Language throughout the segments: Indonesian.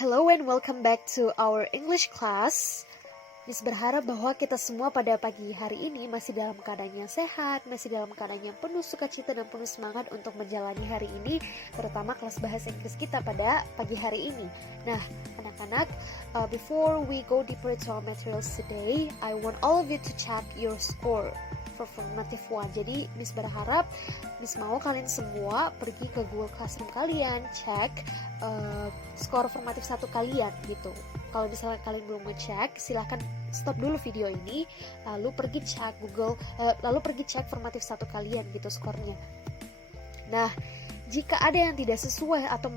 Hello and welcome back to our English class. Miss berharap bahwa kita semua pada pagi hari ini masih dalam keadaan yang sehat, masih dalam keadaan yang penuh sukacita dan penuh semangat untuk menjalani hari ini, terutama kelas bahasa Inggris kita pada pagi hari ini. Nah, anak-anak, before we go deeper into our materials today, I want all of you to check your score for formative one. Jadi Miss berharap, Miss mau kalian semua pergi ke Google Classroom kalian, cek skor formatif 1 kalian gitu. Kalau misalnya kalian belum ngecek, silahkan stop dulu video ini, lalu pergi cek formatif 1 kalian gitu skornya. Nah, jika ada yang tidak sesuai atau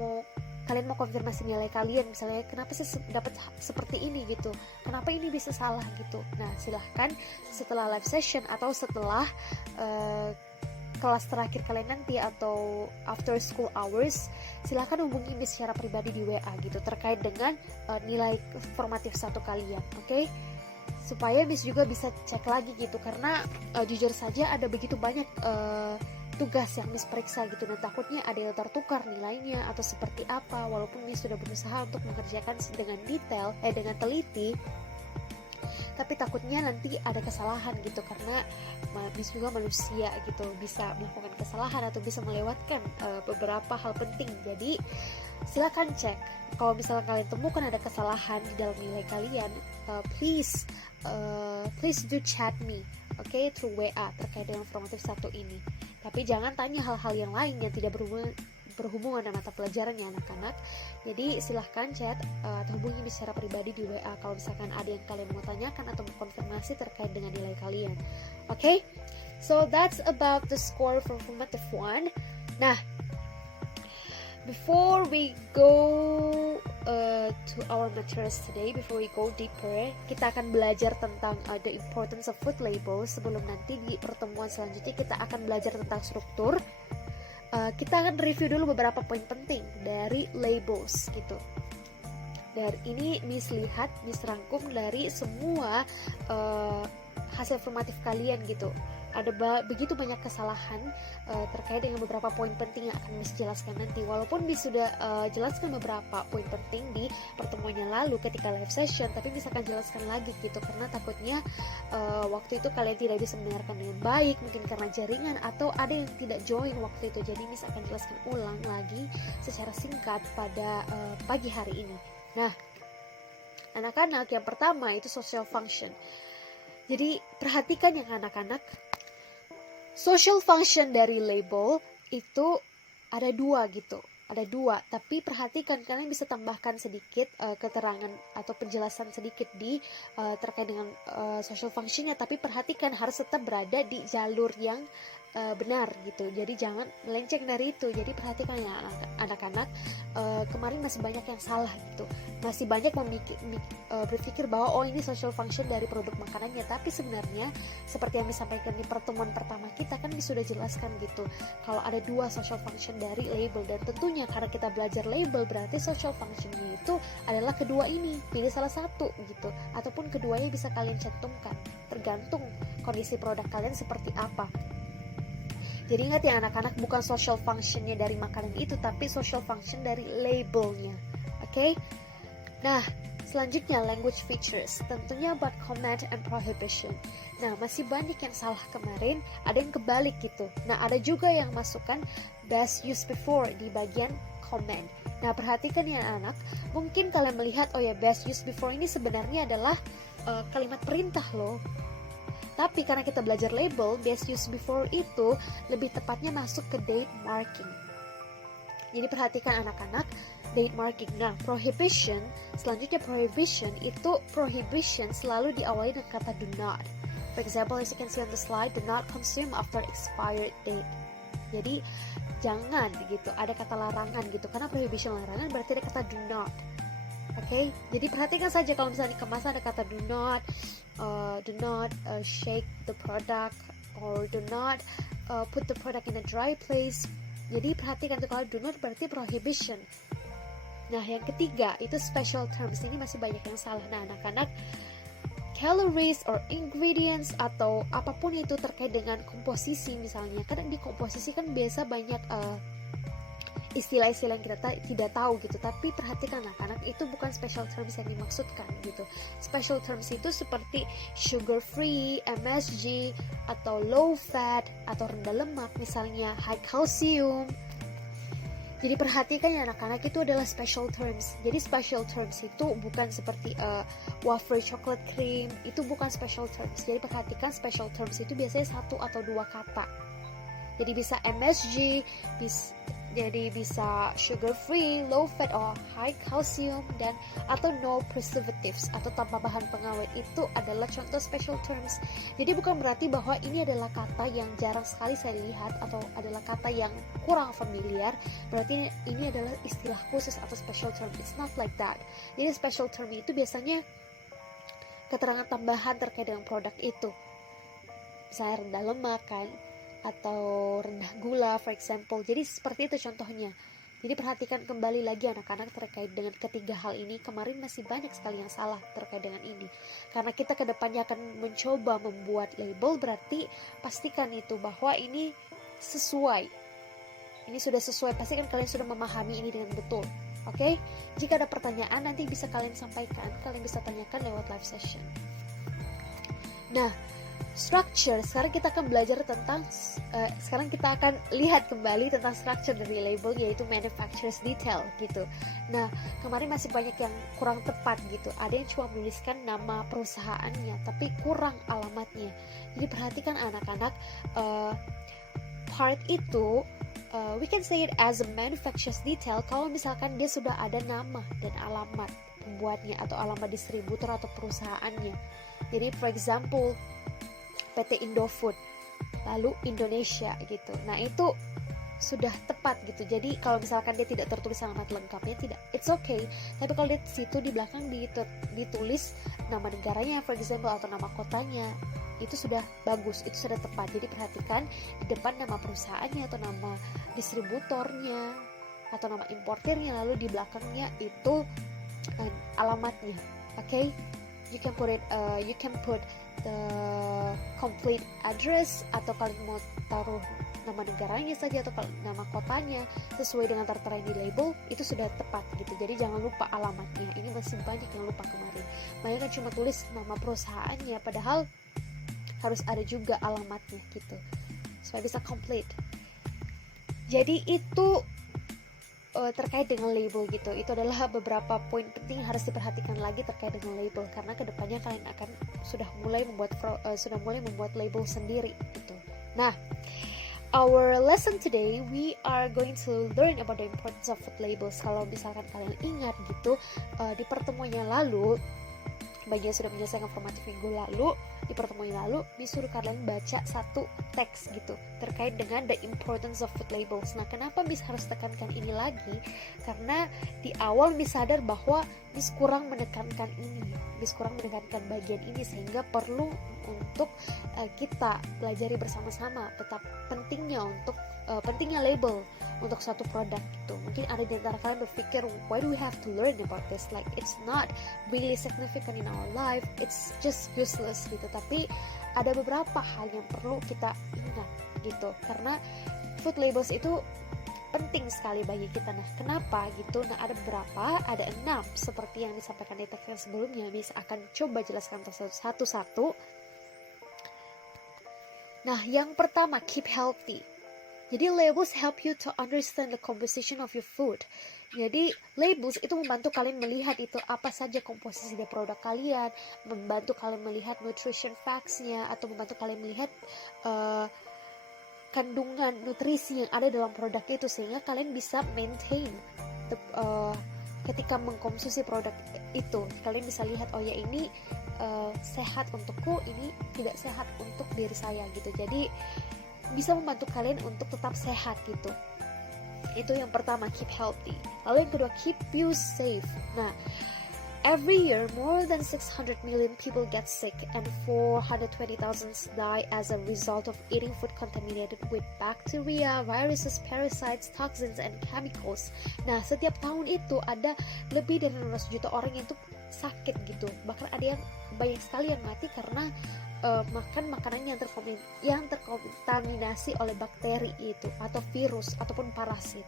kalian mau konfirmasi nilai kalian, misalnya kenapa sih dapat seperti ini gitu, kenapa ini bisa salah gitu. Nah, silahkan setelah live session atau setelah kelas terakhir kalian nanti atau after school hours, silahkan hubungi Miss secara pribadi di WA gitu terkait dengan nilai formatif 1 kalian, oke? Supaya Miss juga bisa cek lagi gitu, karena jujur saja ada begitu banyak tugas yang Miss periksa gitu, dan takutnya ada yang tertukar nilainya atau seperti apa, walaupun Miss sudah berusaha untuk mengerjakan dengan detail, dengan teliti, tapi takutnya nanti ada kesalahan gitu, karena Miss juga manusia gitu, bisa melakukan kesalahan atau bisa melewatkan beberapa hal penting. Jadi silakan cek. Kalau misalnya kalian temukan ada kesalahan di dalam nilai kalian, please do chat me, okay, through WA terkait dengan formatif 1 ini. Tapi jangan tanya hal-hal yang lain yang tidak berhubungan dengan mata pelajaran ya anak-anak. Jadi silahkan chat atau hubungi secara pribadi di WA kalau misalkan ada yang kalian mau tanyakan atau mau konfirmasi terkait dengan nilai kalian. Okay? So that's about the score for formative 1. Nah, before we go to our materials today, before we go deeper, kita akan belajar tentang the importance of food labels. Sebelum nanti di pertemuan selanjutnya kita akan belajar tentang struktur. Kita akan review dulu beberapa poin penting dari labels gitu. Dan ini Miss lihat, Miss rangkum dari semua hasil formatif kalian gitu. Ada begitu banyak kesalahan terkait dengan beberapa poin penting yang akan Miss jelaskan nanti. Walaupun Miss sudah jelaskan beberapa poin penting di pertemuan yang lalu ketika live session, tapi Miss akan jelaskan lagi gitu, karena takutnya waktu itu kalian tidak bisa mendengarkan dengan baik, mungkin karena jaringan atau ada yang tidak join waktu itu. Jadi Miss akan jelaskan ulang lagi secara singkat pada pagi hari ini. Nah, anak-anak, yang pertama itu social function. Jadi perhatikan yang anak-anak, social function dari label itu ada 2 gitu. Ada 2, tapi perhatikan, kalian bisa tambahkan sedikit keterangan atau penjelasan sedikit di terkait dengan social functionnya, tapi perhatikan harus tetap berada di jalur yang benar gitu. Jadi jangan melenceng dari itu. Jadi perhatikan ya anak-anak, kemarin masih banyak yang salah gitu. Masih banyak berpikir bahwa oh ini social function dari produk makanannya, tapi sebenarnya seperti yang disampaikan di pertemuan pertama kita kan sudah jelaskan gitu, kalau ada 2 social function dari label. Dan tentunya karena kita belajar label, berarti social functionnya itu adalah kedua ini, pilih salah satu gitu, ataupun keduanya bisa kalian cantumkan, tergantung kondisi produk kalian seperti apa. Jadi ingat ya anak-anak, bukan social functionnya dari makanan itu, tapi social function dari labelnya. Oke? Nah, selanjutnya language features, tentunya about command and prohibition. Nah, masih banyak yang salah kemarin, ada yang kebalik gitu. Nah, ada juga yang masukkan best used before di bagian command. Nah, perhatikan ya anak, mungkin kalian melihat oh ya, best used before ini sebenarnya adalah kalimat perintah loh. Tapi karena kita belajar label, best used before itu lebih tepatnya masuk ke date marking. Jadi perhatikan anak-anak, date marking. Nah, prohibition, selanjutnya prohibition itu prohibition selalu diawali dengan kata do not. For example, as you can see on the slide, do not consume after expired date. Jadi jangan gitu, ada kata larangan gitu, karena prohibition larangan berarti ada kata do not. Oke, jadi perhatikan saja kalau misalnya di kemasan ada kata do not shake the product, or do not put the product in a dry place. Jadi perhatikan tuh, kalau do not berarti prohibition. Nah, yang ketiga itu special terms. Ini masih banyak yang salah. Nah, anak-anak, calories or ingredients atau apapun itu terkait dengan komposisi misalnya, kan di komposisi kan biasa banyak istilah-istilah yang kita tidak tahu gitu. Tapi perhatikan anak-anak, itu bukan special terms yang dimaksudkan gitu. Special terms itu seperti sugar free, MSG, atau low fat, atau rendah lemak, misalnya high calcium. Jadi perhatikan ya anak-anak, itu adalah special terms. Jadi special terms itu bukan seperti wafer chocolate cream, itu bukan special terms. Jadi perhatikan special terms itu biasanya 1 atau 2 kata. Jadi bisa MSG, jadi bisa sugar free, low fat, or high calcium, dan atau no preservatives atau tanpa bahan pengawet. Itu adalah contoh special terms. Jadi bukan berarti bahwa ini adalah kata yang jarang sekali saya lihat atau adalah kata yang kurang familiar, berarti ini adalah istilah khusus atau special term. It's not like that. Jadi special term itu biasanya keterangan tambahan terkait dengan produk itu, misalnya rendah lemak kan, atau rendah gula, for example. Jadi seperti itu contohnya. Jadi perhatikan kembali lagi anak-anak terkait dengan ketiga hal ini. Kemarin masih banyak sekali yang salah terkait dengan ini. Karena kita kedepannya akan mencoba membuat label, berarti pastikan itu bahwa ini sesuai. Ini sudah sesuai, pastikan kalian sudah memahami ini dengan betul. Oke? Jika ada pertanyaan nanti bisa kalian sampaikan, kalian bisa tanyakan lewat live session. Nah, structure, sekarang kita akan belajar tentang sekarang kita akan lihat kembali tentang structure dari label, yaitu manufacturer's detail gitu. Nah, kemarin masih banyak yang kurang tepat gitu. Ada yang cuma menuliskan nama perusahaannya tapi kurang alamatnya. Jadi perhatikan anak-anak, part itu we can say it as a manufacturer's detail kalau misalkan dia sudah ada nama dan alamat pembuatnya atau alamat distributor atau perusahaannya. Jadi for example PT Indofood, lalu Indonesia gitu. Nah itu sudah tepat gitu. Jadi kalau misalkan dia tidak tertulis alamat lengkapnya, tidak, it's okay. Tapi kalau di situ di belakang ditulis nama negaranya, for example, atau nama kotanya, itu sudah bagus, itu sudah tepat. Jadi perhatikan di depan nama perusahaannya atau nama distributornya atau nama importernya, lalu di belakangnya itu alamatnya. Okay? You can put the complete address, atau kalian mau taruh nama negaranya saja atau nama kotanya sesuai dengan tertera di label, itu sudah tepat gitu. Jadi jangan lupa alamatnya. Ini masih banyak yang lupa kemarin. Banyak kan cuma tulis nama perusahaannya, padahal harus ada juga alamatnya gitu supaya bisa complete. Jadi itu terkait dengan label gitu. Itu adalah beberapa poin penting yang harus diperhatikan lagi terkait dengan label, karena kedepannya kalian akan sudah mulai membuat label sendiri gitu. Nah, our lesson today we are going to learn about the importance of food labels. Kalau misalkan kalian ingat gitu, di pertemuan yang lalu, bagi yang sudah menyelesaikan formatif minggu lalu, di pertemuan yang lalu disuruh kalian baca satu teks gitu terkait dengan the importance of food labels. Nah, kenapa Miss harus tekankan ini lagi? Karena di awal Miss sadar bahwa Miss kurang menekankan ini, Miss kurang menekankan bagian ini, sehingga perlu untuk kita pelajari bersama-sama betapa pentingnya label untuk suatu produk gitu. Mungkin ada di antara kalian berpikir, why do we have to learn about this? Like it's not really significant in our life, it's just useless gitu. Tapi ada beberapa hal yang perlu kita ingat gitu, karena food labels itu penting sekali bagi kita. Nah, kenapa gitu? Nah, ada beberapa, ada 6 seperti yang disampaikan di teks yang sebelumnya. Miss akan coba jelaskan satu-satu. Nah, yang pertama, keep healthy. Jadi labels help you to understand the composition of your food. Jadi labels itu membantu kalian melihat itu apa saja komposisi dari produk kalian, membantu kalian melihat nutrition facts-nya, atau membantu kalian melihat kandungan nutrisi yang ada dalam produk itu, sehingga kalian bisa maintain ketika mengkonsumsi produk itu. Kalian bisa lihat, oh ya ini sehat untukku, ini tidak sehat untuk diri saya gitu. Jadi bisa membantu kalian untuk tetap sehat gitu. Itu yang pertama, keep healthy. Lalu yang kedua, keep you safe. Nah, every year more than 600 million people get sick and 420,000 die as a result of eating food contaminated with bacteria, viruses, parasites, toxins, and chemicals. Nah, setiap tahun itu ada lebih dari 600 juta orang yang tuh sakit gitu. Bahkan ada yang banyak sekali yang mati karena makan makanan yang terkontaminasi oleh bakteri itu atau virus ataupun parasit.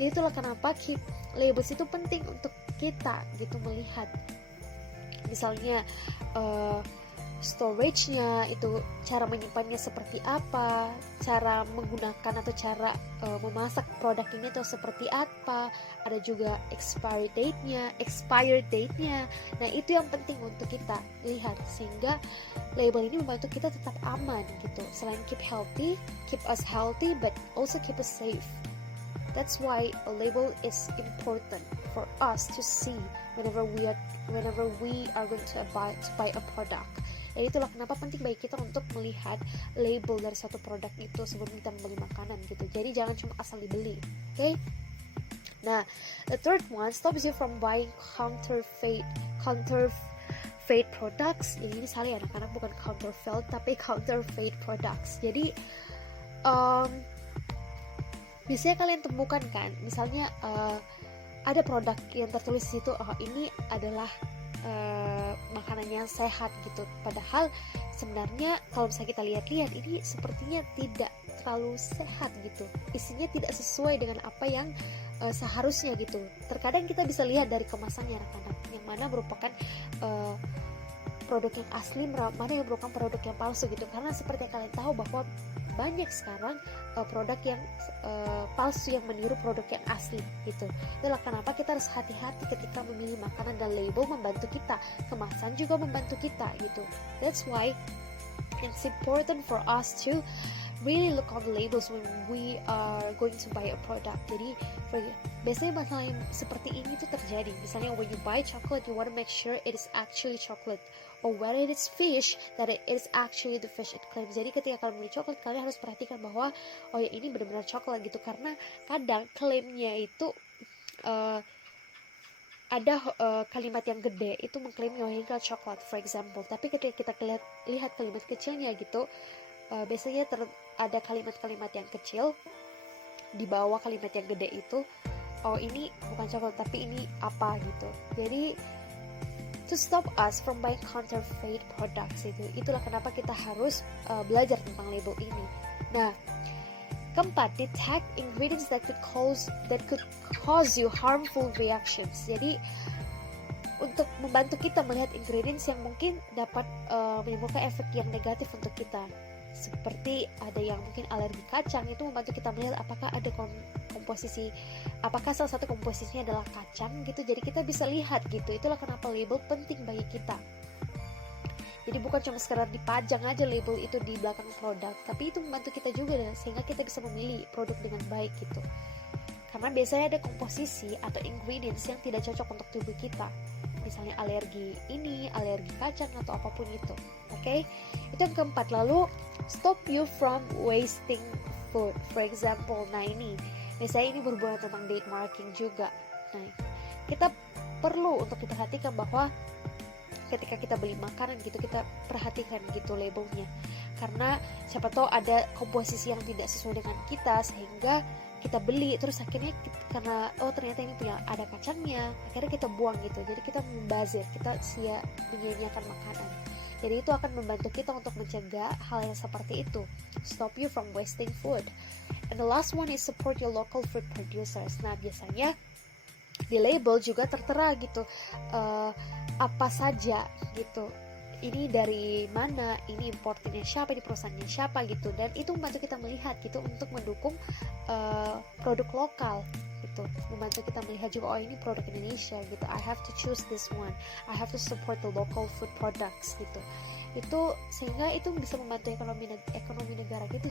Jadi itulah kenapa keep labels itu penting untuk kita gitu melihat. Misalnya storage-nya itu, cara menyimpannya seperti apa, cara menggunakan atau cara memasak produk ini itu seperti apa, ada juga expired date-nya. Nah, itu yang penting untuk kita lihat sehingga label ini membantu kita tetap aman gitu. Selain keep us healthy but also keep us safe. That's why a label is important for us to see whenever we are going to buy a product. Jadi itulah kenapa penting bagi kita untuk melihat label dari suatu produk itu sebelum kita membeli makanan gitu. Jadi jangan cuma asal dibeli, oke? Nah, the third one stops you from buying counterfeit products. Jadi ini salah ya anak-anak, bukan counterfeit tapi counterfeit products. Jadi biasanya kalian temukan kan, misalnya ada produk yang tertulis di situ, ini adalah makanan yang sehat gitu. Padahal sebenarnya kalau misalnya kita lihat-lihat ini sepertinya tidak terlalu sehat gitu. Isinya tidak sesuai dengan apa yang seharusnya gitu. Terkadang kita bisa lihat dari kemasannya anak-anak, yang mana merupakan produk yang asli, mana yang merupakan produk yang palsu gitu. Karena seperti yang kalian tahu bahwa banyak sekarang produk yang palsu yang meniru produk yang asli gitu. Itulah kenapa kita harus hati-hati ketika memilih makanan, dan label membantu kita, kemasan juga membantu kita gitu. That's why it's important for us to really look on the labels when we are going to buy a product. Jadi biasanya masalah yang seperti ini tuh terjadi. Misalnya when you buy chocolate, you want to make sure it is actually chocolate, or whether it is fish, that it is actually the fish it claims. Jadi ketika kalian beli coklat, kalian harus perhatikan bahwa oh ya ini benar-benar coklat gitu, karena kadang klaimnya itu ada kalimat yang gede itu mengklaim ini coklat, for example. Tapi ketika kita lihat kalimat kecilnya gitu, biasanya ada kalimat-kalimat yang kecil di bawah kalimat yang gede itu, oh ini bukan coklat tapi ini apa gitu. Jadi to stop us from buying counterfeit products itulah kenapa kita harus belajar tentang label ini. Nah, keempat, detect ingredients that could cause you harmful reactions. Jadi untuk membantu kita melihat ingredients yang mungkin dapat menimbulkan efek yang negatif untuk kita. Seperti ada yang mungkin alergi kacang, itu membantu kita melihat apakah ada komposisi, apakah salah satu komposisinya adalah kacang gitu. Jadi kita bisa lihat gitu. Itulah kenapa label penting bagi kita. Jadi bukan cuma sekedar dipajang aja label itu di belakang produk, tapi itu membantu kita juga sehingga kita bisa memilih produk dengan baik gitu. Karena biasanya ada komposisi atau ingredients yang tidak cocok untuk tubuh kita. Misalnya alergi ini, alergi kacang atau apapun itu. Oke? Itu yang keempat. Lalu stop you from wasting food. For example, nah ini misalnya ini berhubungan tentang date marking juga. Nah, kita perlu untuk diperhatikan bahwa ketika kita beli makanan gitu, kita perhatikan gitu labelnya, karena siapa tahu ada komposisi yang tidak sesuai dengan kita sehingga kita beli terus akhirnya karena ternyata ini punya ada kacangnya, akhirnya kita buang gitu. Jadi kita membazir, kita menyia-nyiakan makanan. Jadi itu akan membantu kita untuk mencegah hal yang seperti itu. Stop you from wasting food. And the last one is support your local food producers. Nah, biasanya di label juga tertera gitu apa saja gitu, ini dari mana, ini importernya siapa, ini perusahaannya siapa gitu. Dan itu membantu kita melihat gitu untuk mendukung produk lokal gitu, membantu kita melihat juga oh ini produk Indonesia gitu, I have to choose this one, I have to support the local food products gitu. Itu sehingga itu bisa membantu ekonomi negara kita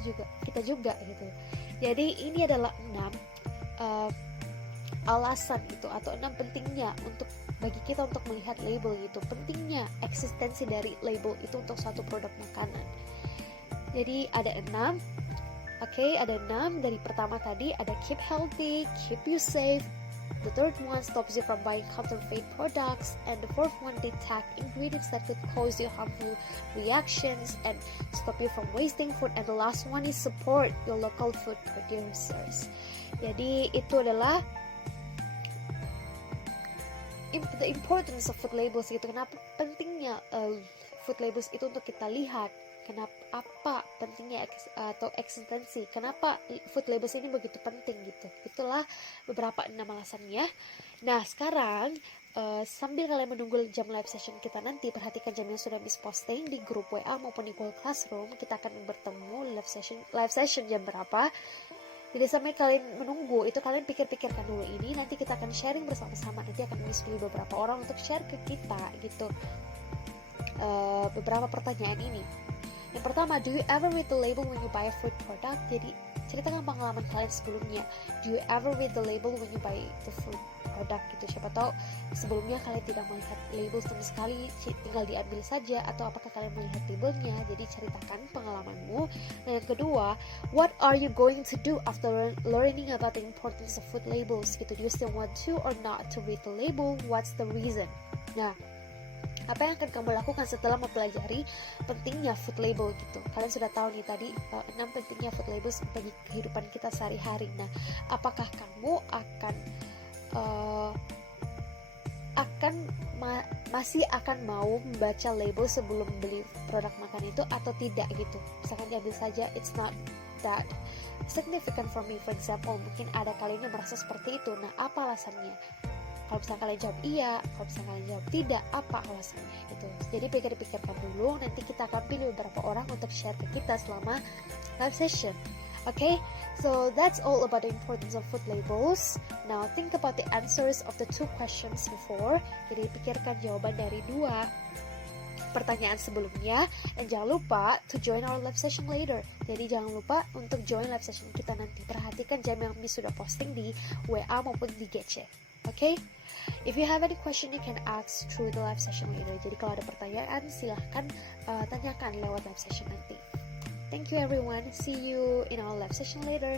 juga gitu. Jadi ini adalah 6 alasan gitu atau 6 pentingnya untuk bagi kita untuk melihat label gitu, pentingnya eksistensi dari label itu untuk satu produk makanan. Jadi ada 6. Oke, ada 6. Dari pertama tadi ada keep healthy, keep you safe. The third one stops you from buying counterfeit products, and the fourth one detect ingredients that could cause you harmful reactions and stop you from wasting food, and the last one is support your local food producers. Jadi itu adalah the importance of food labels gitu. Kenapa pentingnya food labels itu untuk kita lihat, apa pentingnya atau eksistensi, kenapa food labels ini begitu penting gitu. Itulah beberapa 6 alasannya. Nah sekarang sambil kalian menunggu jam live session kita nanti, perhatikan jam yang sudah Miss posting di grup WA maupun di Google Classroom. Kita akan bertemu live session jam berapa. Jadi sampai kalian menunggu itu, kalian pikir-pikirkan dulu ini, nanti kita akan sharing bersama-sama. Nanti akan Miss pilih beberapa orang untuk share ke kita gitu beberapa pertanyaan ini. Yang pertama, do you ever read the label when you buy a food product? Jadi ceritakan pengalaman kalian sebelumnya. Do you ever read the label when you buy the food product gitu. Siapa tahu sebelumnya kalian tidak melihat label sama sekali, tinggal diambil saja, atau apakah kalian melihat labelnya. Jadi ceritakan pengalamanmu. Dan yang kedua, what are you going to do after learning about the importance of food labels gitu. Do you still want to or not to read the label? What's the reason? Nah, apa yang akan kamu lakukan setelah mempelajari pentingnya food label gitu. Kalian sudah tahu nih tadi 6 pentingnya food labels bagi kehidupan kita sehari-hari. Nah, apakah kamu masih akan mau membaca label sebelum beli produk makan itu atau tidak gitu. Misalkan diambil saja, it's not that significant for me, for example. Mungkin ada kalian yang merasa seperti itu. Nah, apa alasannya? Kalau misalnya kalian jawab iya, kalau misalnya kalian jawab tidak, apa alasannya gitu. Jadi pikir-pikirkan dulu, nanti kita akan pilih beberapa orang untuk share ke kita selama live session. Okay, so that's all about the importance of food labels. Now think about the answers of the 2 questions before. Jadi pikirkan jawaban dari 2 pertanyaan sebelumnya. Dan jangan lupa to join our live session later. Jadi jangan lupa untuk join live session kita nanti. Perhatikan jam yang Miss sudah posting di WA maupun di GC. Okay? If you have any question, you can ask through the live session later. Jadi kalau ada pertanyaan, silahkan tanyakan lewat live session nanti. Thank you everyone. See you in our live session later.